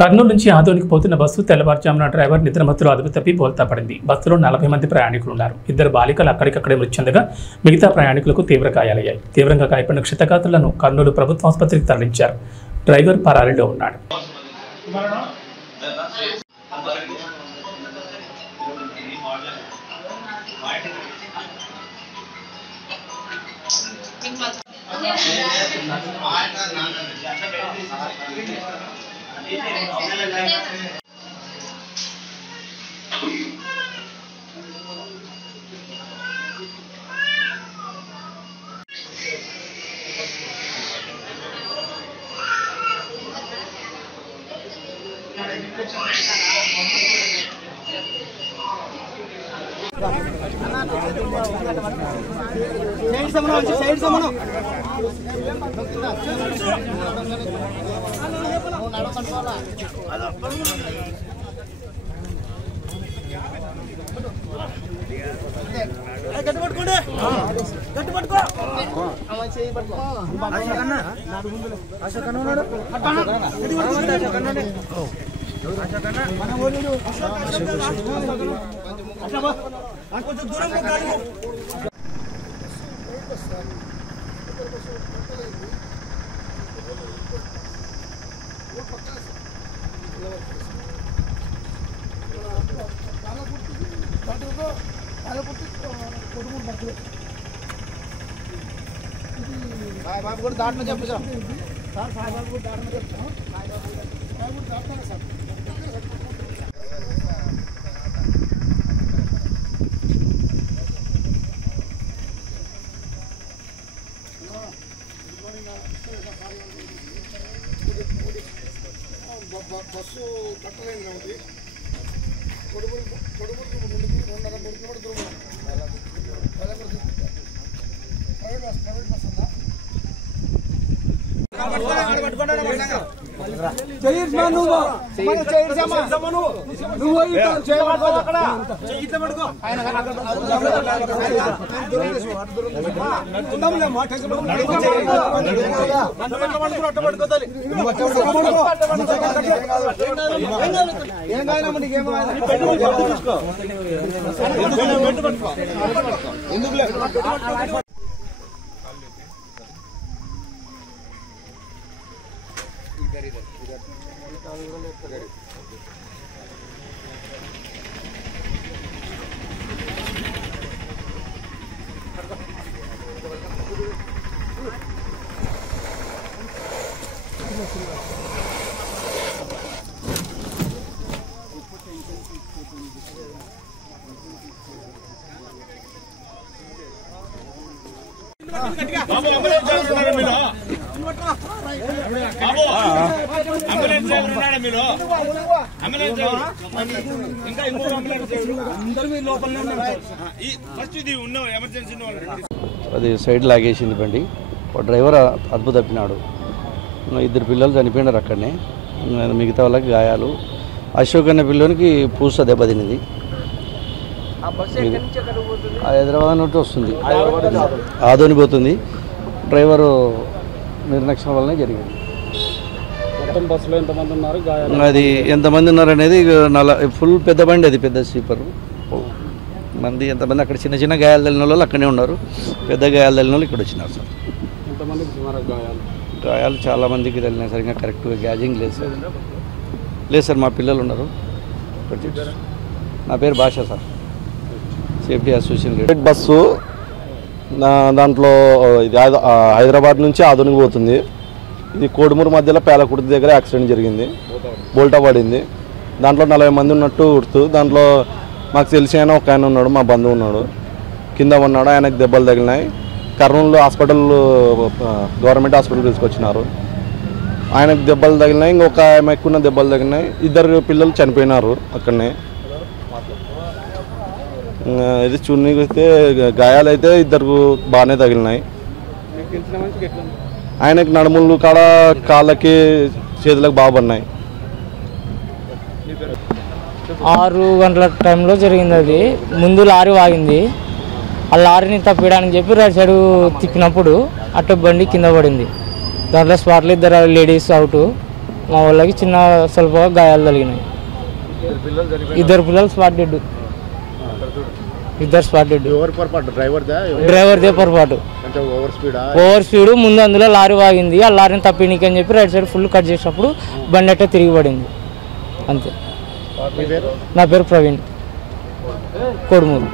కర్నూలు నుంచి ఆదోనికి పోతున్న బస్సు తెల్లవారుజామున డ్రైవర్ నిద్రమత్తులో అదుపు తప్పి బోల్తా పడింది. బస్సులో 40 మంది ప్రయాణికులు ఉన్నారు. 2 బాలికలు అక్కడికక్కడే మృతి చెందగా మిగతా ప్రయాణికులకు తీవ్ర గాయాలయ్యాయి. తీవ్రంగా గాయపడిన క్షతగాత్రులను కర్నూలు ప్రభుత్వ ఆసుపత్రికి తరలించారు. డ్రైవర్ పరారీలో ఉన్నాడు. బాబు కూడా దాంట్లో చెప్పు సార్ బాబు కూడా దాంట్లో చెప్తాను సార్ బస్సు కట్టలేదు కాబట్టి కొడుకు 2.5-3 కిలోమీటర్ దూరం ప్రైవేట్ బస్ ఉందా అది సైడ్ లాగేసింది బండి. డ్రైవర్ అదుపు తప్పినాడు. 2 పిల్లలు చనిపోయినారు అక్కడనే. మిగతా వాళ్ళకి గాయాలు. అశోక్ అనే పిల్లోనికి పూస దెబ్బతినింది. హైదరాబాద్ నుండి వస్తుంది, ఆదోని పోతుంది. డ్రైవరు నిర్లక్ష్యం వల్లనే జరిగింది. బస్సులో ఎంతమంది ఉన్నారు, అది ఎంతమంది ఉన్నారు అనేది ఫుల్ పెద్ద బండి, అది పెద్ద స్లీపర్ మంది. ఎంతమంది అక్కడ చిన్న చిన్న గాయాలు తగిలిన వాళ్ళు అక్కడే ఉన్నారు. పెద్ద గాయాలు తగిలిన వాళ్ళు ఇక్కడ వచ్చినారు సార్. ఎంతమందికి గాయాలు చాలా మందికి తగిలినాయి సార్. ఇంకా కరెక్ట్గా గ్యాజింగ్ లేదు సార్. లేదు సార్, మా పిల్లలు ఉన్నారు. నా పేరు భాష sir, safety association leader. Bus దాంట్లో ఇది హైదరాబాద్ నుంచి ఆదోనికి పోతుంది. ఇది కోడుమూరు మధ్యలో పేలకుర్తి దగ్గర యాక్సిడెంట్ జరిగింది, బోల్టా పడింది. దాంట్లో 40 మంది ఉన్నట్టు గుర్తు. దాంట్లో మాకు తెలిసి ఆయన ఒక ఆయన ఉన్నాడు, మా బంధువు ఉన్నాడు, కింద ఉన్నాడు. ఆయనకు దెబ్బలు తగిలినాయి. కర్నూలు హాస్పిటల్, గవర్నమెంట్ హాస్పిటల్ తీసుకొచ్చినారు. ఆయనకు దెబ్బలు తగిలినాయి, ఇంకొక ఆమెకున్న దెబ్బలు తగిలినాయి. 2 పిల్లలు చనిపోయినారు అక్కడనే. ఇది చూస్తే గాయాలు అయితే 2 బాగానే తగిలినాయి. ఆయనకి నడుములు కాడ, కాళ్ళకి, చేతులకు బాగా పడినాయి. 6 గంటల టైంలో జరిగింది. అది ముందు లారీ వాగింది. ఆ లారీని తప్పియడానికి చెప్పి రైట్ సైడ్ తిప్పినప్పుడు అటు బండి కింద పడింది. దాంట్లో స్పాట్లో 2 లేడీస్ అవుట్, మా వాళ్ళకి చిన్న స్వల్పగా గాయాలు తగిలినాయి. ఇద్దరు పిల్లలు స్పాట్ డెడ్. ఇద్దరు స్పాట్ డెడ్. ఎవరి పొరపాటు? డ్రైవర్దే పొరపాటు. అంటే ఓవర్ స్పీడ్. ముందు అందులో లారీ వాగింది. ఆ లారీని తప్పినీకి అని చెప్పి రైట్ సైడ్ ఫుల్ కట్ చేసినప్పుడు బండి అట్టే తిరిగి పడింది అంతే. నా పేరు ప్రవీణ్, కోడుమూరు.